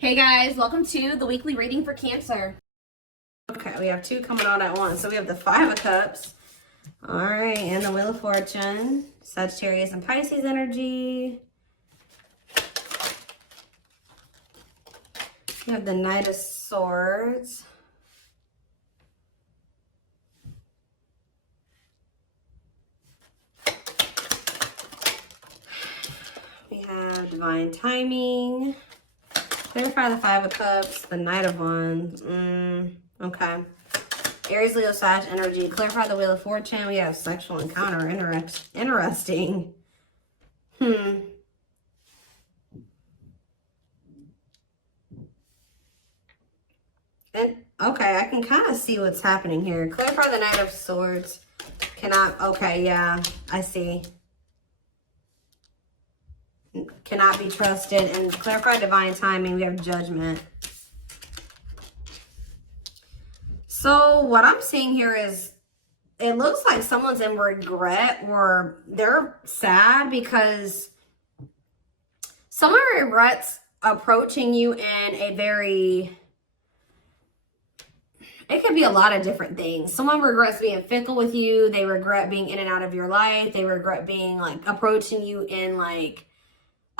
Hey guys, welcome to the weekly reading for Cancer. Okay, we have two coming on at once. So we have the Five of Cups. All right, and the Wheel of Fortune. Sagittarius and Pisces energy. We have the Knight of Swords. We have Divine Timing. Clarify the Five of Cups, the Knight of Wands. Okay. Aries, Leo, Sag energy. Clarify the Wheel of Fortune. We have sexual encounter. Interesting. And, okay, I can kind of see what's happening here. Clarify the Knight of Swords. Cannot, okay, yeah, I see. Cannot be trusted. And clarify Divine Timing. We have Judgment. So what I'm seeing here is it looks like someone's in regret or they're sad because someone regrets approaching you in a very, it could be a lot of different things. Someone regrets being fickle with you. They regret being in and out of your life. They regret being like approaching you in like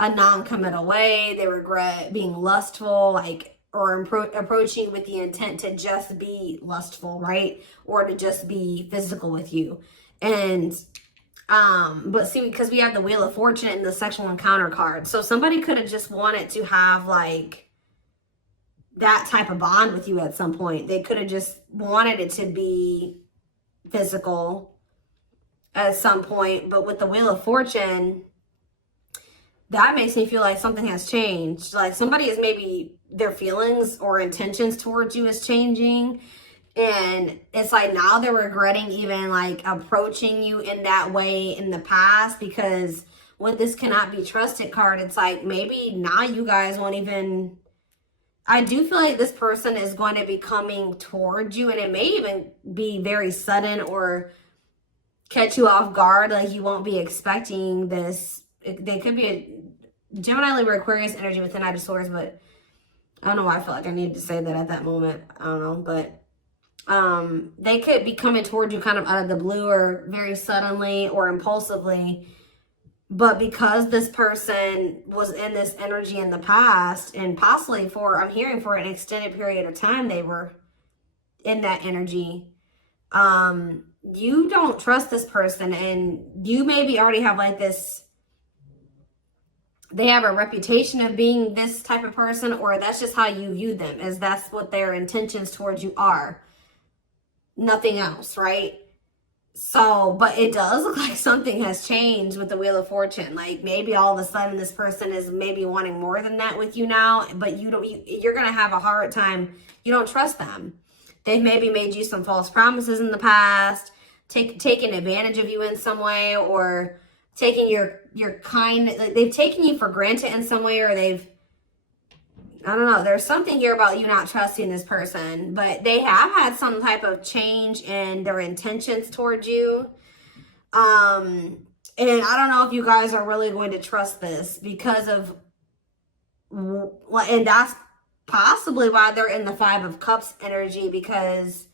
a non-committal way. They regret being lustful, like, or approaching with the intent to just be lustful, right? Or to just be physical with you. And, but see, because we have the Wheel of Fortune and the sexual encounter card. So somebody could have just wanted to have like that type of bond with you at some point. They could have just wanted it to be physical at some point. But with the Wheel of Fortune, that makes me feel like something has changed. Like somebody is maybe their feelings or intentions towards you is changing. And it's like now they're regretting even like approaching you in that way in the past, because with this cannot be trusted card, it's like maybe now you guys won't even, I do feel like this person is going to be coming towards you, and it may even be very sudden or catch you off guard. Like you won't be expecting this. They could be a Gemini, Libra, Aquarius energy with the Knight of Swords, but I don't know why I feel like I needed to say that at that moment. I don't know, but they could be coming towards you kind of out of the blue or very suddenly or impulsively. But because this person was in this energy in the past, and possibly for, I'm hearing for an extended period of time, they were in that energy. You don't trust this person, and you maybe already have like this, they have a reputation of being this type of person, or that's just how you view them, as that's what their intentions towards you are. Nothing else, right? So, but it does look like something has changed with the Wheel of Fortune. Like maybe all of a sudden this person is maybe wanting more than that with you now, but you're going to have a hard time. You don't trust them. They've maybe made you some false promises in the past, taken advantage of you in some way, or taking your kind, like they've taken you for granted in some way, or they've, I don't know, there's something here about you not trusting this person, but they have had some type of change in their intentions towards you. And I don't know if you guys are really going to trust this because of, and that's possibly why they're in the Five of Cups energy, because,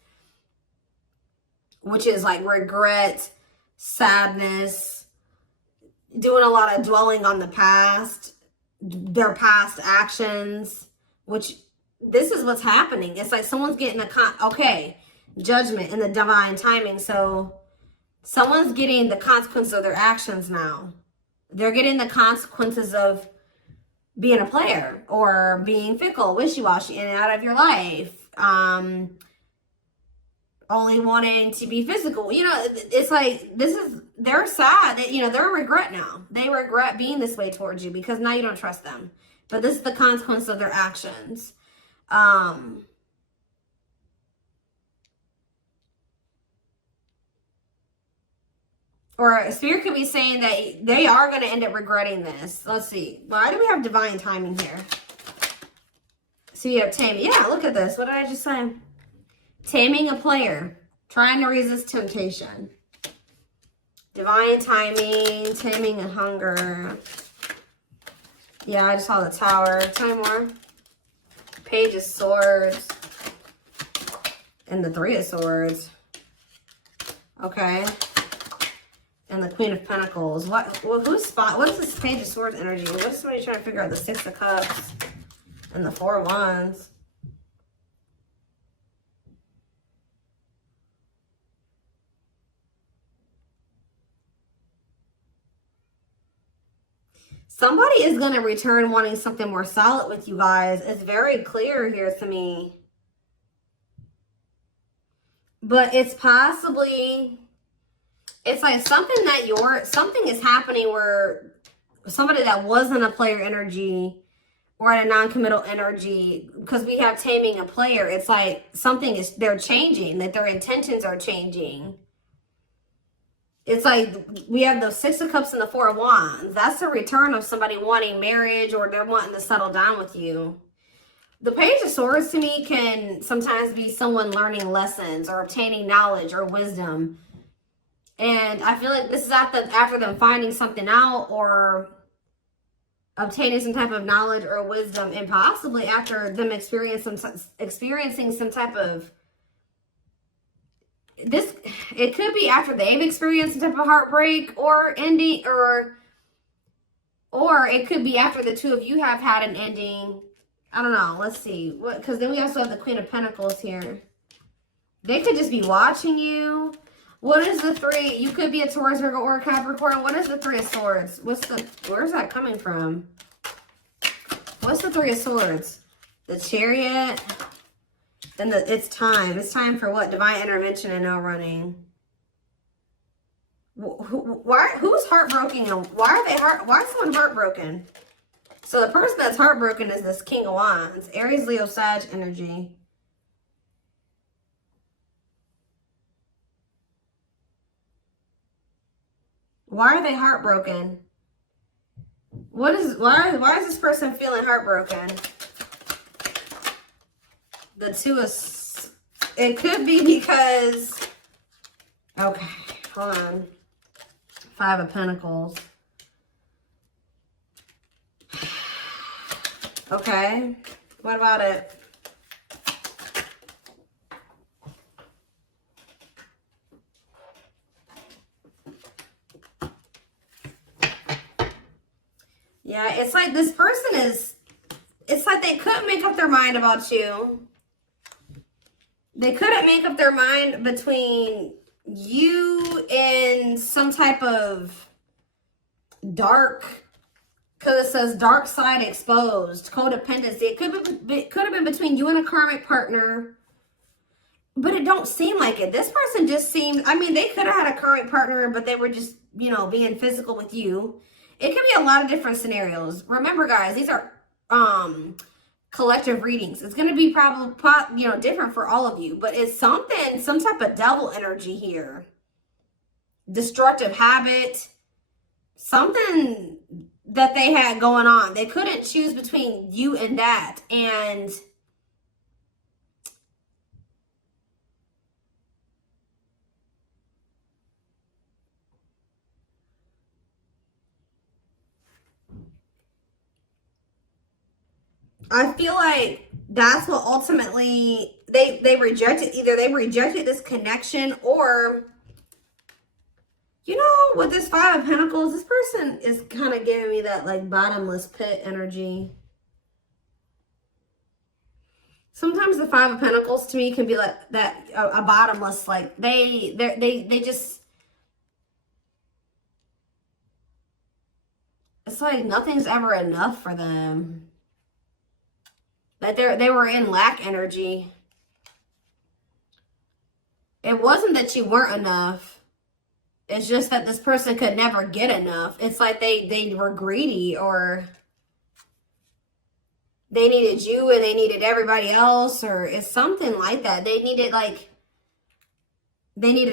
which is like regret, sadness, doing a lot of dwelling on the past, their past actions, which this is what's happening. It's like someone's getting Judgment and the Divine Timing. So someone's getting the consequence of their actions now. They're getting the consequences of being a player or being fickle, wishy-washy, in and out of your life. Only wanting to be physical. You know, it's like, they're sad that, you know, they're regret now. They regret being this way towards you because now you don't trust them. But this is the consequence of their actions. Or Spirit could be saying that they are going to end up regretting this. Let's see. Why do we have Divine Timing here? So you have Taming. Yeah, look at this. What did I just say? Taming a player, trying to resist temptation. Divine Timing, Taming a hunger. Yeah, I just saw the Tower. Tell me more. Page of Swords, and the Three of Swords. Okay. And the Queen of Pentacles. What is this Page of Swords energy? What is somebody trying to figure out? The Six of Cups and the Four of Wands. Somebody is going to return wanting something more solid with you guys. It's very clear here to me. But it's possibly, it's like something is happening where somebody that wasn't a player energy or at a non-committal energy, because we have taming a player, it's like they're changing, that their intentions are changing. It's like we have the Six of Cups and the Four of Wands. That's the return of somebody wanting marriage, or they're wanting to settle down with you. The Page of Swords to me can sometimes be someone learning lessons or obtaining knowledge or wisdom. And I feel like this is after them finding something out or obtaining some type of knowledge or wisdom, and possibly after them experiencing some type of it could be after they've experienced some type of heartbreak or ending, or it could be after the two of you have had an ending. I don't know. Let's see. Because then we also have the Queen of Pentacles here. They could just be watching you. What is the three? You could be a Taurus, Virgo, or a Capricorn. What is the Three of Swords? Where's that coming from? What's the Three of Swords? The Chariot. Then it's time. It's time for what? Divine intervention and no running. Who's heartbroken? And why is someone heartbroken? So the person that's heartbroken is this King of Wands. Aries, Leo, Sag energy. Why are they heartbroken? Why is this person feeling heartbroken? The Two of... It could be because... Okay, hold on. Five of Pentacles. Okay, what about it? Yeah, it's like this person is... It's like they couldn't make up their mind about you. They couldn't make up their mind between you and some type of dark, because it says dark side exposed, codependency. It could have been between you and a karmic partner, but it don't seem like it. This person just seems, I mean, they could have had a karmic partner, but they were just, you know, being physical with you. It could be a lot of different scenarios. Remember, guys, these are collective readings. It's going to be probably, you know, different for all of you, but it's something, some type of devil energy here. Destructive habit, something that they had going on. They couldn't choose between you and that. And I feel like that's what ultimately they rejected. Either they rejected this connection, or, you know, with this Five of Pentacles, this person is kind of giving me that like bottomless pit energy. Sometimes the Five of Pentacles to me can be like that, a bottomless, like they just, it's like nothing's ever enough for them. Like they were in lack energy. It wasn't that you weren't enough. It's just that this person could never get enough. It's like they were greedy, or they needed you and they needed everybody else, or it's something like that. They needed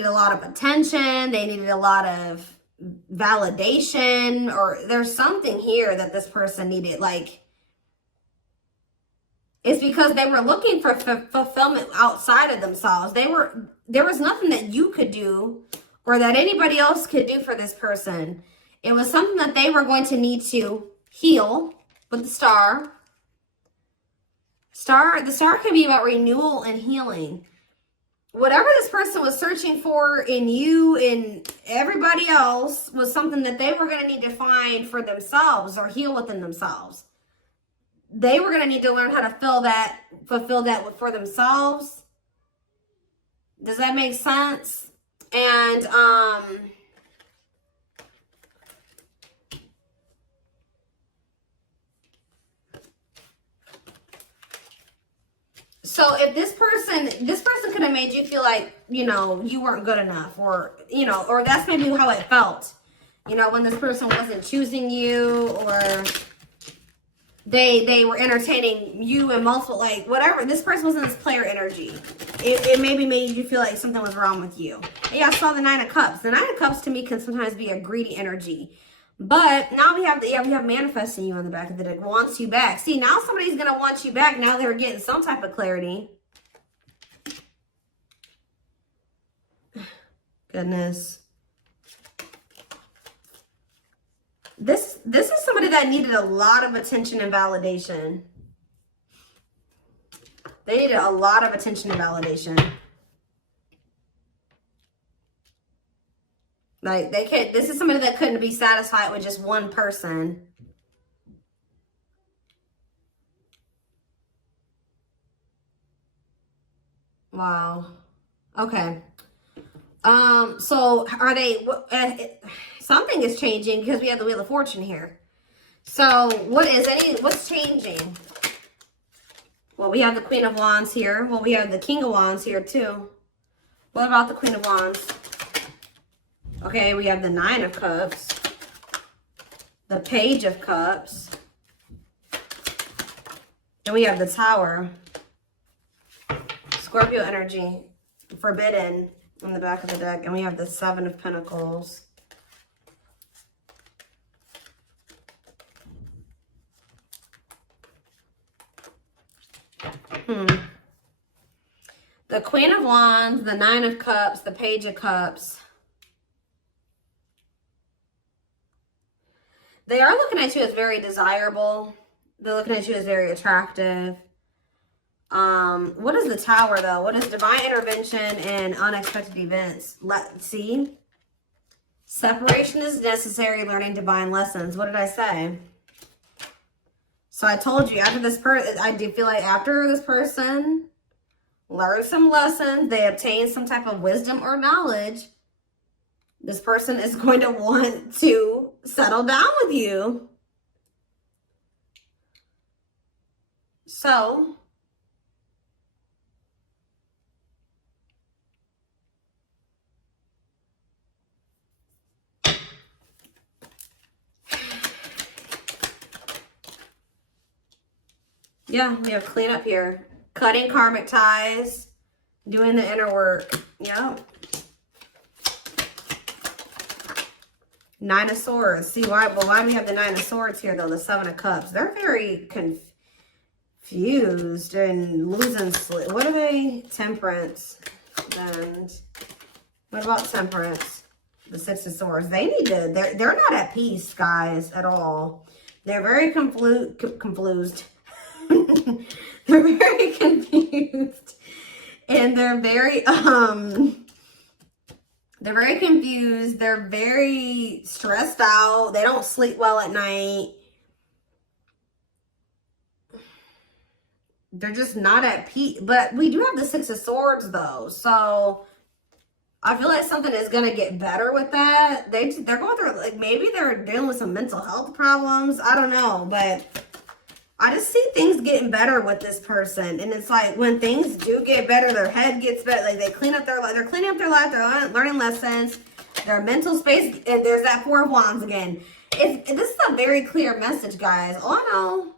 a lot of attention. They needed a lot of validation, or there's something here that this person needed. Like, it's because they were looking for fulfillment outside of themselves. There was nothing that you could do or that anybody else could do for this person. It was something that they were going to need to heal with the Star. The star can be about renewal and healing. Whatever this person was searching for in you and everybody else was something that they were going to need to find for themselves or heal within themselves. They were going to need to learn how to fulfill that for themselves. Does that make sense? And, so if this person could have made you feel like, you know, you weren't good enough, or, you know, or that's maybe how it felt, you know, when this person wasn't choosing you, or they were entertaining you in multiple, like, whatever. This person was in this player energy. It maybe made you feel like something was wrong with you. Yeah, I saw the Nine of Cups. The Nine of Cups to me can sometimes be a greedy energy. But now we have manifesting you on the back of the deck. Wants you back. See, now somebody's going to want you back. Now they're getting some type of clarity. Goodness. This is somebody that needed a lot of attention and validation. They needed a lot of attention and validation. Like, this is somebody that couldn't be satisfied with just one person. Wow. Okay. So are they, something is changing because we have the Wheel of Fortune here. So what's changing? Well, we have the Queen of Wands here. Well, we have the King of Wands here too. What about the Queen of Wands? Okay, we have the Nine of Cups, the Page of Cups, and we have the Tower, Scorpio energy, Forbidden on the back of the deck, and we have the Seven of Pentacles. The Queen of Wands, the Nine of Cups, the Page of Cups. They are looking at you as very desirable. They're looking at you as very attractive. What is the Tower, though? What is divine intervention and unexpected events? Let's see. Separation is necessary, learning divine lessons. What did I say? So I told you, after this person, I do feel like after this person learned some lessons, they obtained some type of wisdom or knowledge, this person is going to want to settle down with you. So, yeah, we have cleanup here. Cutting karmic ties, doing the inner work. Yep. Nine of Swords. See, why do we have the Nine of Swords here, though? The Seven of Cups. They're very confused and losing sleep. What are they? Temperance. And what about Temperance? The Six of Swords. They need to, they're not at peace, guys, at all. They're very confused. They're very confused. And they're very confused. They're very stressed out. They don't sleep well at night. They're just not at peace. But we do have the Six of Swords, though. So I feel like something is going to get better with that. They're going through, like, maybe they're dealing with some mental health problems. I don't know. But I just see things getting better with this person. And it's like when things do get better, their head gets better. Like, they're cleaning up their life. They're learning lessons. Their mental space. And there's that Four of Wands again. This is a very clear message, guys. All I know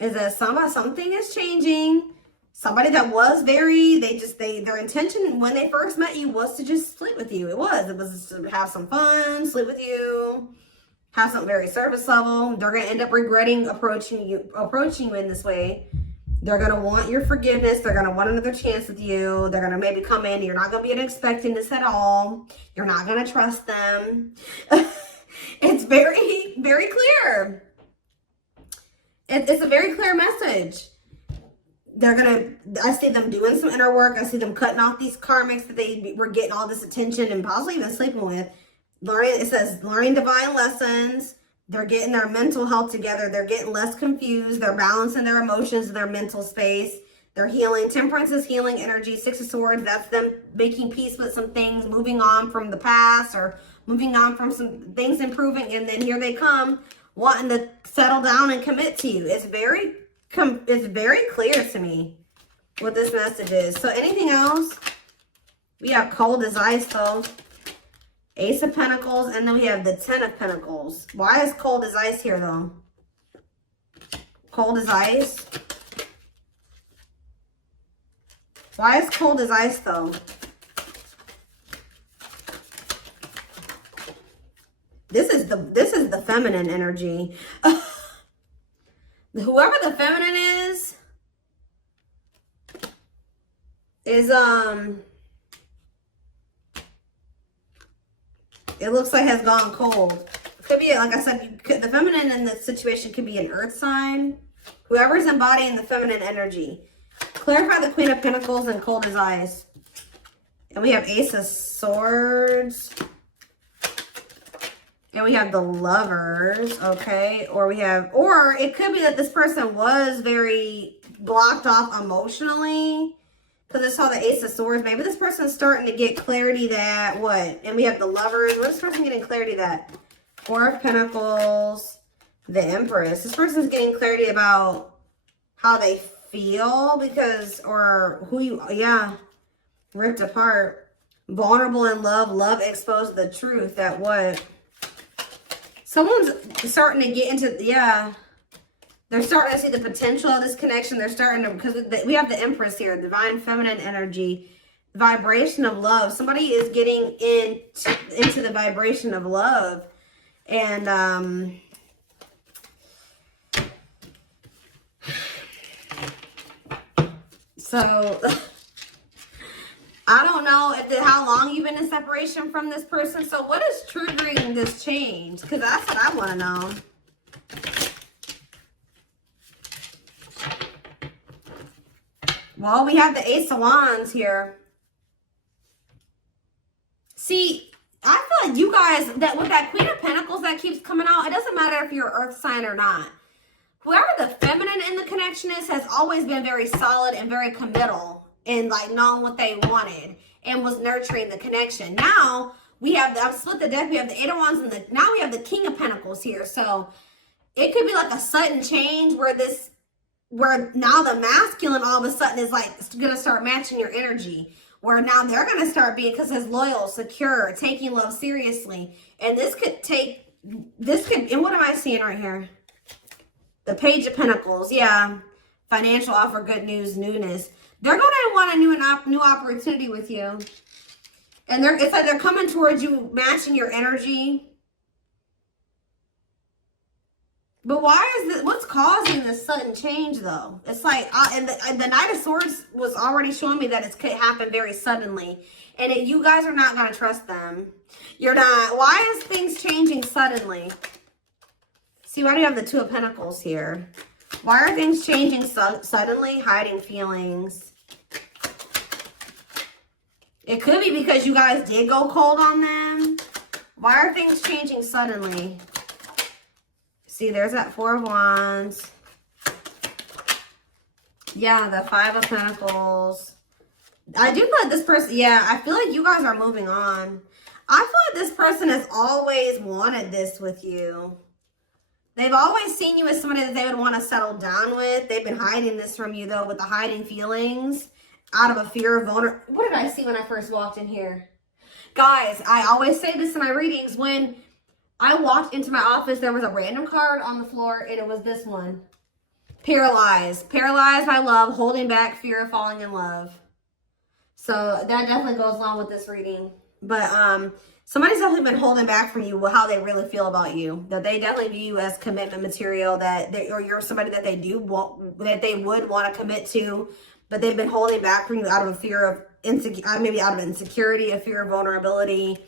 is that something is changing. Somebody that was their intention when they first met you was to just sleep with you. It was to have some fun, sleep with you, have something very surface level. They're going to end up regretting approaching you in this way. They're going to want your forgiveness. They're going to want another chance with you. They're going to maybe come in. You're not going to be expecting this at all. You're not going to trust them. It's very, very clear. It's a very clear message. I see them doing some inner work. I see them cutting off these karmics that they were getting all this attention and possibly even sleeping with. It says learning divine lessons. They're getting their mental health together. They're getting less confused. They're balancing their emotions in their mental space. They're healing. Temperance is healing energy. Six of Swords, that's them making peace with some things, moving on from the past or moving on from some things improving. And then here they come wanting to settle down and commit to you. It's very clear to me what this message is. So anything else? We have cold as ice though. Ace of Pentacles, and then we have the Ten of Pentacles. Why is cold as ice here though? Cold as ice. Why is cold as ice though? This is the feminine energy. Whoever the feminine is it looks like has gone cold. Could be, like I said, the feminine in this situation could be an earth sign. Whoever's embodying the feminine energy. Clarify the Queen of Pentacles and cold as ice. And we have Ace of Swords. And we have the Lovers, okay? Or it could be that this person was very blocked off emotionally. Because I saw the Ace of Swords. Maybe this person's starting to get clarity that, what? And we have the Lovers. What is this person getting clarity that? Four of Pentacles, the Empress. This person's getting clarity about how they feel because, or who you, yeah, ripped apart. Vulnerable in love. Love exposed the truth that what? Someone's starting to get into, yeah. They're starting to see the potential of this connection. They're starting to, because we have the Empress here, divine feminine energy, vibration of love. Somebody is getting into the vibration of love. And, so, I don't know how long you've been in separation from this person. So what is triggering this change? Because that's what I want to know. Well, we have the Ace of Wands here. See, I feel like you guys, that with that Queen of Pentacles that keeps coming out, it doesn't matter if you're an earth sign or not. Whoever the feminine in the connection is has always been very solid and very committal and like knowing what they wanted and was nurturing the connection. Now we have, I've split the deck, we have the Eight of Wands and now we have the King of Pentacles here. So it could be like a sudden change where now the masculine all of a sudden is like going to start matching your energy. Where now they're going to start being, because it's loyal, secure, taking love seriously. And and what am I seeing right here? The Page of Pentacles, yeah. Financial offer, good news, newness. They're going to want a new opportunity with you. And it's like they're coming towards you, matching your energy. But why is this, what's causing this sudden change though? It's like, and the Knight of Swords was already showing me that it could happen very suddenly. And you guys are not going to trust them. You're not. Why is things changing suddenly? See, why do you have the Two of Pentacles here? Why are things changing suddenly? Hiding feelings. It could be because you guys did go cold on them. Why are things changing suddenly? See, there's that Four of Wands. Yeah, the Five of Pentacles. I do feel like this person, yeah, I feel like you guys are moving on. I feel like this person has always wanted this with you. They've always seen you as somebody that they would want to settle down with. They've been hiding this from you, though, with the hiding feelings out of a fear of vulnerability. What did I see when I first walked in here? Guys, I always say this in my readings. When I walked into my office, there was a random card on the floor, and it was this one. Paralyzed. Paralyzed by love, holding back, fear of falling in love. So that definitely goes along with this reading. But somebody's definitely been holding back from you how they really feel about you. That they definitely view you as commitment material, or you're somebody that they would want to commit to, but they've been holding back from you out of a fear of maybe out of insecurity, a fear of vulnerability.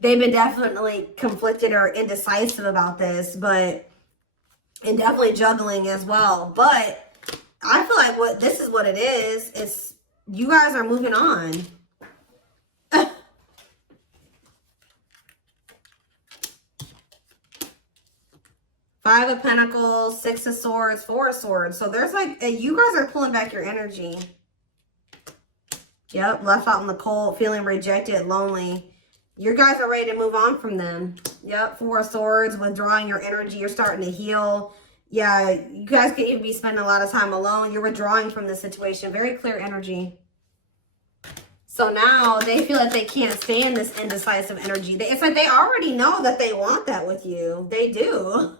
They've been definitely conflicted or indecisive about this, and definitely juggling as well. But I feel like is what it is. It's, you guys are moving on. Five of Pentacles, Six of Swords, Four of Swords. So there's like, you guys are pulling back your energy. Yep, left out in the cold, feeling rejected, lonely. You guys are ready to move on from them. Yep, Four of Swords, withdrawing your energy. You're starting to heal. Yeah, you guys could even be spending a lot of time alone. You're withdrawing from the situation. Very clear energy. So now they feel like they can't stay in this indecisive energy. It's like they already know that they want that with you. They do.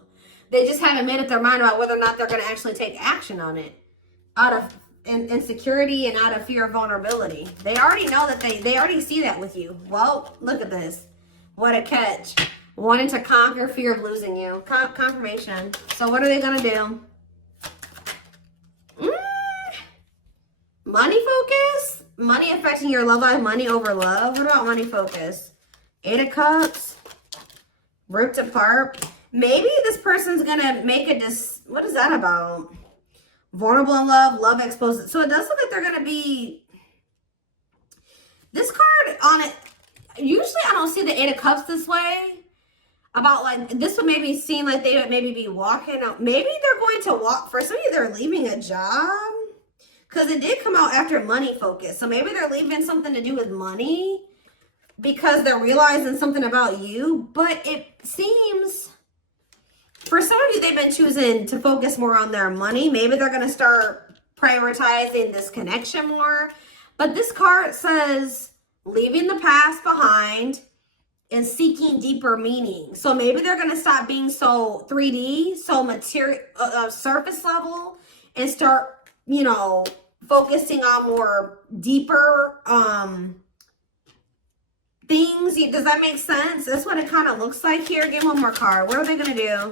They just haven't made up their mind about whether or not they're going to actually take action on it. Out of insecurity and out of fear of vulnerability. They already know that they already see that with you. Well, look at this. What a catch. Wanting to conquer fear of losing you. Confirmation. So what are they going to do? Money focus? Money affecting your love life. Money over love. What about money focus? Eight of Cups. Ripped apart. Maybe this person's going to make a what is that about? Vulnerable in love, love exposed. So it does look like they're going to be, this card on it, usually I don't see the Eight of Cups this way. About like, this would maybe seem like they would maybe be walking out. Maybe they're going to walk, for some of you, they're leaving a job. Because it did come out after money focus. So maybe they're leaving something to do with money. Because they're realizing something about you. But it seems, for some of you, they've been choosing to focus more on their money. Maybe they're going to start prioritizing this connection more. But this card says, leaving the past behind and seeking deeper meaning. So maybe they're going to stop being so 3D, so material, surface level, and start, you know, focusing on more deeper things. Does that make sense? That's what it kind of looks like here. Give one more card. What are they going to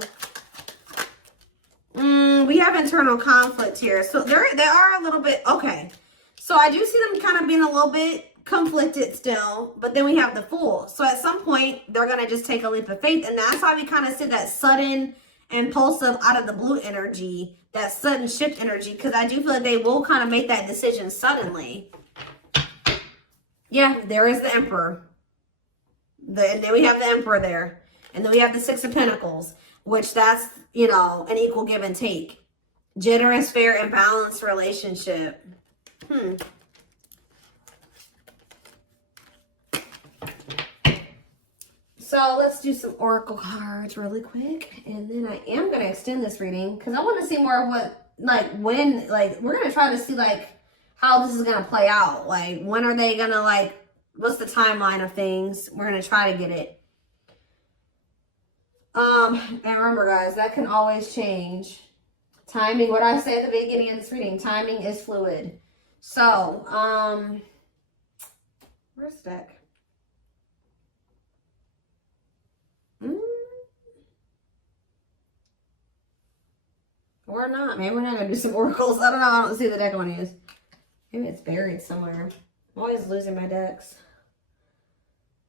do? We have internal conflict here. So they are a little bit, okay. So I do see them kind of being a little bit conflicted still, but then we have the Fool. So at some point, they're going to just take a leap of faith. And that's why we kind of see that sudden, impulsive, out of the blue energy, that sudden shift energy, because I do feel like they will kind of make that decision suddenly. Yeah, there is the Emperor. And then we have the Emperor there. And then we have the Six of Pentacles, which that's, you know, an equal give and take. Generous, fair, and balanced relationship. So let's do some oracle cards really quick. And then I am going to extend this reading because I want to see more of what, like, when, like, we're going to try to see, like, how this is going to play out. Like, when are they going to, like, what's the timeline of things? We're going to try to get it. And remember, guys, that can always change. Timing, what I say at the beginning of this reading, timing is fluid. So, where's the deck? Or not. Maybe we're not going to do some oracles. I don't know. I don't see the deck I want to use. Maybe it's buried somewhere. I'm always losing my decks.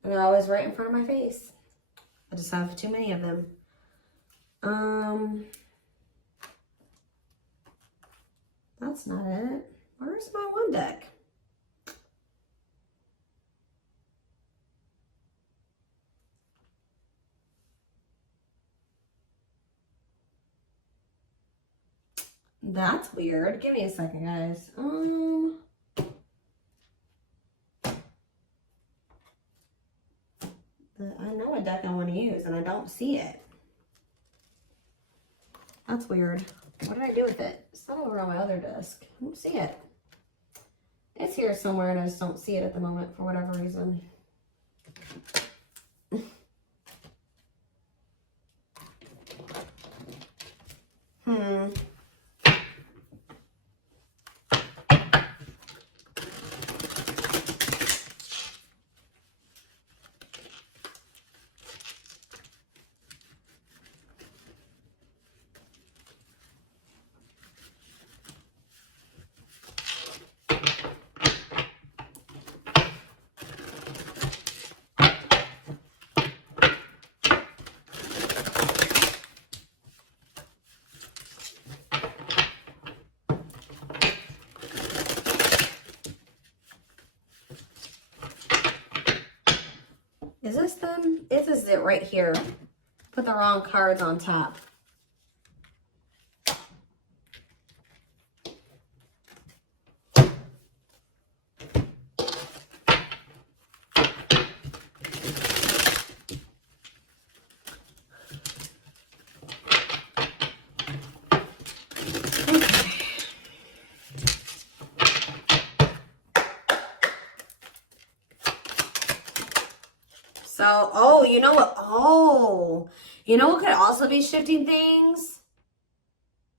And they're always right in front of my face. I just have too many of them. That's not it. Where's my one deck? That's weird. Give me a second, guys. I know a deck I want to use, and I don't see it. That's weird. What did I do with it? It's not over on my other desk. I don't see it. It's here somewhere, and I just don't see it at the moment for whatever reason. Is this them? This is it right here. Put the wrong cards on top. So, oh, you know what? Oh, you know what could also be shifting things?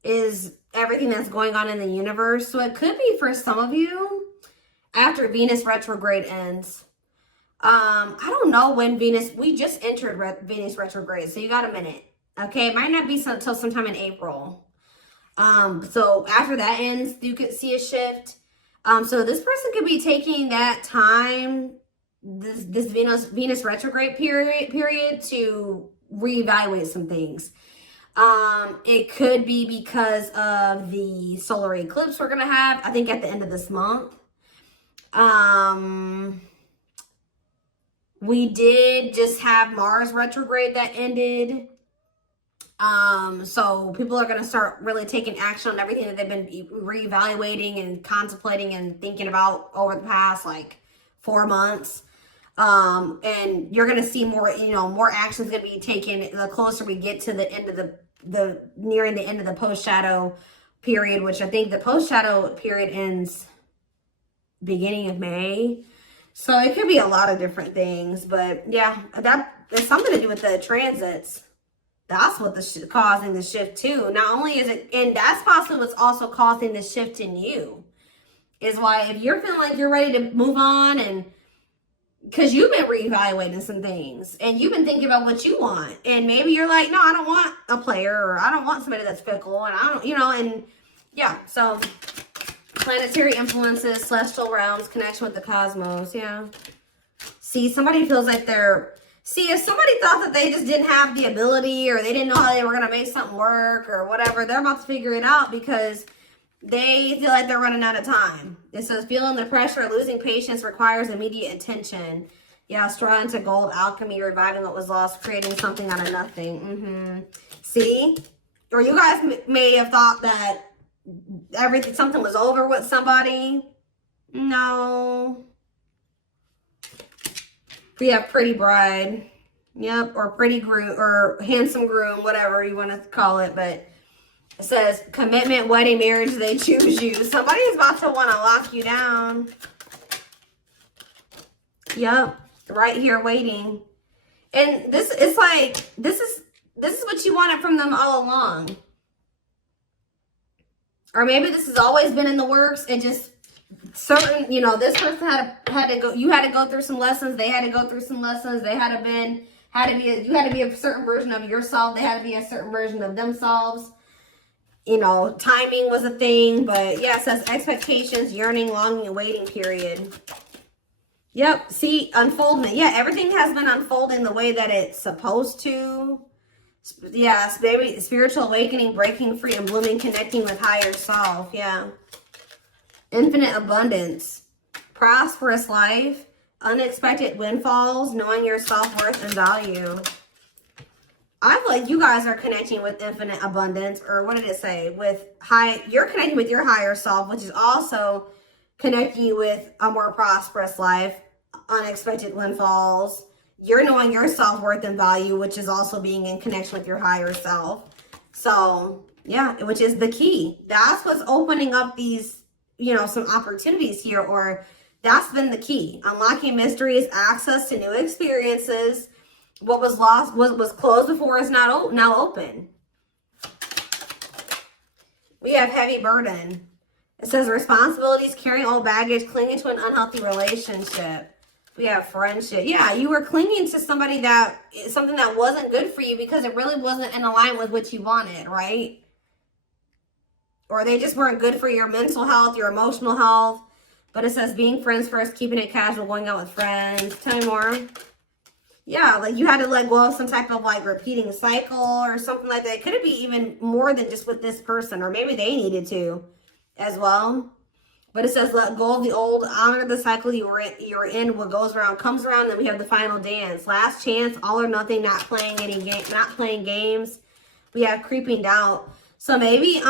Is everything that's going on in the universe. So it could be for some of you after Venus retrograde ends. I don't know when Venus, we just entered Venus retrograde. So you got a minute. Okay. It might not be until sometime in April. So after that ends, you could see a shift. So this person could be taking that time, this Venus retrograde period to reevaluate some things. It could be because of the solar eclipse we're gonna have, I think at the end of this month. We did just have Mars retrograde that ended. So people are going to start really taking action on everything that they've been reevaluating and contemplating and thinking about over the past like 4 months. And you're going to see more, more actions going to be taken the closer we get to the end of nearing the end of the post shadow period, which I think the post shadow period ends beginning of May. So it could be a lot of different things, but yeah, that has something to do with the transits. That's what's causing the shift too. Not only is it, and that's possibly what's also causing the shift in you, is why if you're feeling like you're ready to move on, and because you've been reevaluating some things and you've been thinking about what you want, and maybe you're like, no, I don't want a player, or I don't want somebody that's fickle, and I don't, and yeah, so planetary influences, celestial realms, connection with the cosmos, yeah. See, somebody feels like if somebody thought that they just didn't have the ability, or they didn't know how they were going to make something work or whatever, they're about to figure it out because they feel like they're running out of time. It says, feeling the pressure of losing patience requires immediate attention. Yeah, straw into gold, alchemy, reviving what was lost, creating something out of nothing. See? Or you guys may have thought that something was over with somebody. No. We have pretty bride. Yep, or pretty groom, or handsome groom, whatever you want to call it. But it says commitment, wedding, marriage, they choose you. Somebody's about to want to lock you down. Yep, right here waiting. And this is like, this is what you wanted from them all along. Or maybe this has always been in the works. It just certain, this person had to go. You had to go through some lessons. They had to go through some lessons. They you had to be a certain version of yourself. They had to be a certain version of themselves. Timing was a thing. But yeah, it says expectations, yearning, longing, and waiting period. Yep. See, unfoldment. Yeah, everything has been unfolding the way that it's supposed to. Yeah, baby, spiritual awakening, breaking free, and blooming, connecting with higher self. Yeah. Infinite abundance, prosperous life, unexpected windfalls, knowing your self-worth and value. I feel like you guys are connecting with infinite abundance, or what did it say? You're connecting with your higher self, which is also connecting you with a more prosperous life, unexpected windfalls. You're knowing your self-worth and value, which is also being in connection with your higher self. So, yeah, which is the key. That's what's opening up these, some opportunities here, or that's been the key. Unlocking mysteries, access to new experiences. What was lost, what was closed before is now open. We have heavy burden. It says responsibilities, carrying old baggage, clinging to an unhealthy relationship. We have friendship. Yeah, you were clinging to something that wasn't good for you because it really wasn't in alignment with what you wanted, right? Or they just weren't good for your mental health, your emotional health. But it says being friends first, keeping it casual, going out with friends. Tell me more. Yeah, like you had to let go of some type of like repeating cycle or something like that. Could it be even more than just with this person? Or maybe they needed to as well. But it says, let go of the old, honor the cycle you're in. What goes around comes around. Then we have the final dance. Last chance, all or nothing, not playing any game, not playing games. We have creeping doubt. So maybe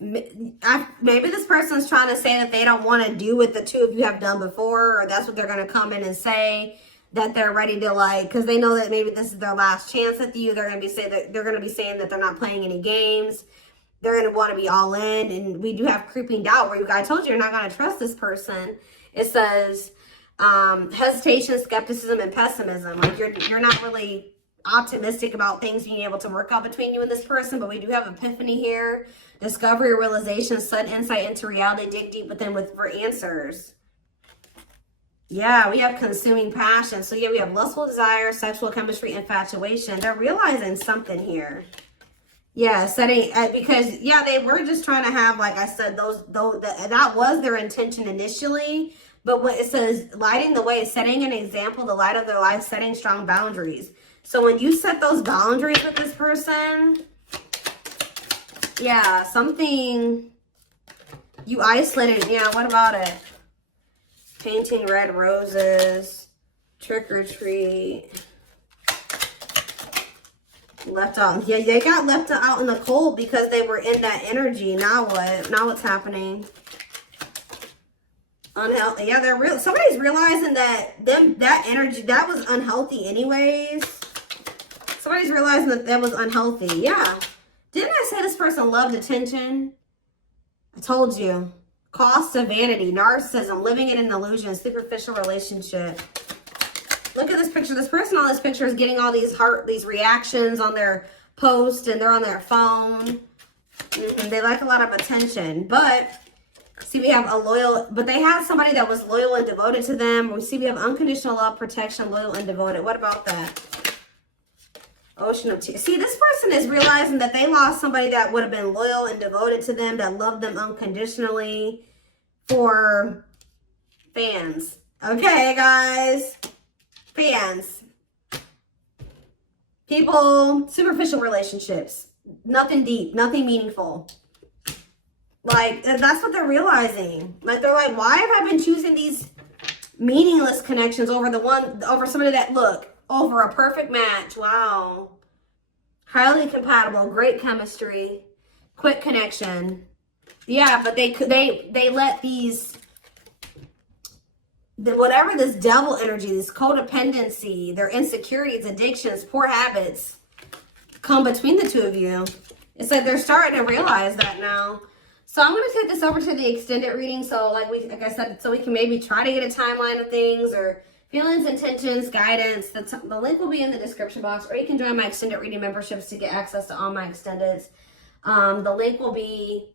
maybe this person's trying to say that they don't want to do what the two of you have done before, or that's what they're going to come in and say, that they're ready to, like, because they know that maybe this is their last chance with you. They're going to be saying that they're not playing any games. They're going to want to be all in. And we do have creeping doubt, where I told you you're not going to trust this person. It says hesitation, skepticism, and pessimism. Like you're not really optimistic about things being able to work out between you and this person. But we do have epiphany here, discovery, realization, sudden insight into reality. Dig deep within for answers. Yeah, we have consuming passion. So yeah, we have lustful desire, sexual chemistry, infatuation. They're realizing something here. Yeah, setting, because yeah, they were just trying to have, like I said, that was their intention initially. But when it says lighting the way, setting an example, the light of their life, setting strong boundaries. So when you set those boundaries with this person, yeah, something you isolated. Yeah, what about it? Painting red roses, trick or treat. Left out. Yeah, they got left out in the cold because they were in that energy. Now what? Now what's happening? Unhealthy. Yeah, somebody's realizing that that energy, that was unhealthy anyways. Somebody's realizing that was unhealthy. Yeah. Didn't I say this person loved attention? I told you. Cost of vanity, narcissism, living in an illusion, superficial relationship. Look at this picture. This person on this picture is getting all these reactions on their post, and they're on their phone. They like a lot of attention. But see, we have but they have somebody that was loyal and devoted to them. We see we have unconditional love, protection, loyal and devoted. What about that? Ocean of tears. See, this person is realizing that they lost somebody that would have been loyal and devoted to them, that loved them unconditionally, for fans. Okay, guys. Fans. People, superficial relationships. Nothing deep, nothing meaningful. Like, that's what they're realizing. Like, they're like, why have I been choosing these meaningless connections over somebody that, look, over a perfect match? Wow. Highly compatible, great chemistry, quick connection. Yeah, but they let whatever this devil energy, this codependency, their insecurities, addictions, poor habits come between the two of you. It's like they're starting to realize that now. So I'm going to take this over to the extended reading. So like I said, so we can maybe try to get a timeline of things, or feelings, intentions, guidance. The link will be in the description box, or you can join my extended reading memberships to get access to all my extendeds. The link will be,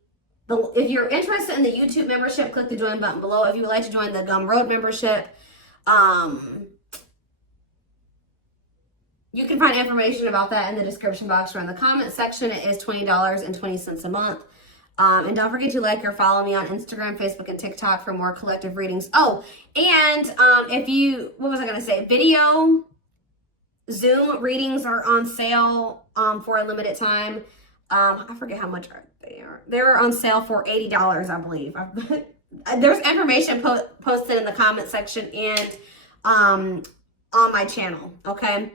if you're interested in the YouTube membership, click the join button below. If you would like to join the Gumroad membership, you can find information about that in the description box or in the comment section. It is $20.20 a month. And don't forget to like or follow me on Instagram, Facebook, and TikTok for more collective readings. Oh, and what was I going to say? Video Zoom readings are on sale for a limited time. I forget how much they are. They're on sale for $80, I believe. There's information posted in the comment section and on my channel, okay?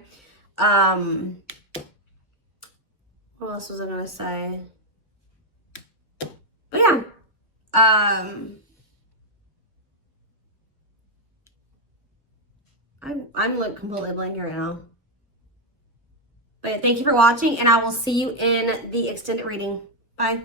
What else was I going to say? But yeah, I'm like completely blank right now. But thank you for watching, and I will see you in the extended reading. Bye.